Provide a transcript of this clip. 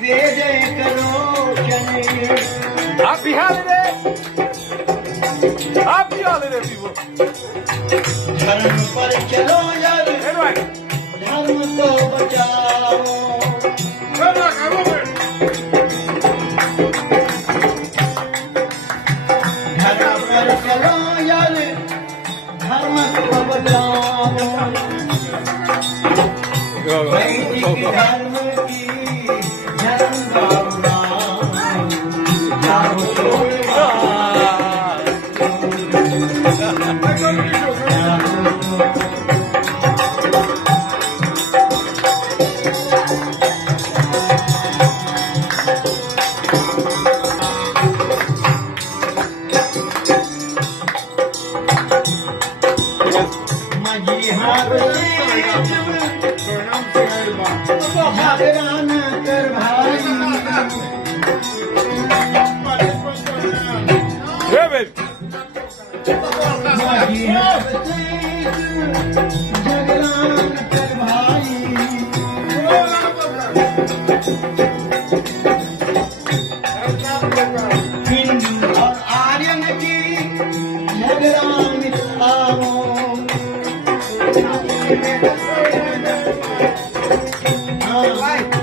दे जय करो शनि आप बिहार रे आप क्या ले रे पीवो धर्म पर चलो यार एडवाइस धर्म को बचाओ चलो करो धर्म पर चलो यार धर्म को बचाओ वैदिक धर्म की धर्म भावना जाओ माझी हागरान कर भाई रे बे माझी जगरान कर भाई हिंदू और आर्यन की जगरान आओ हाँ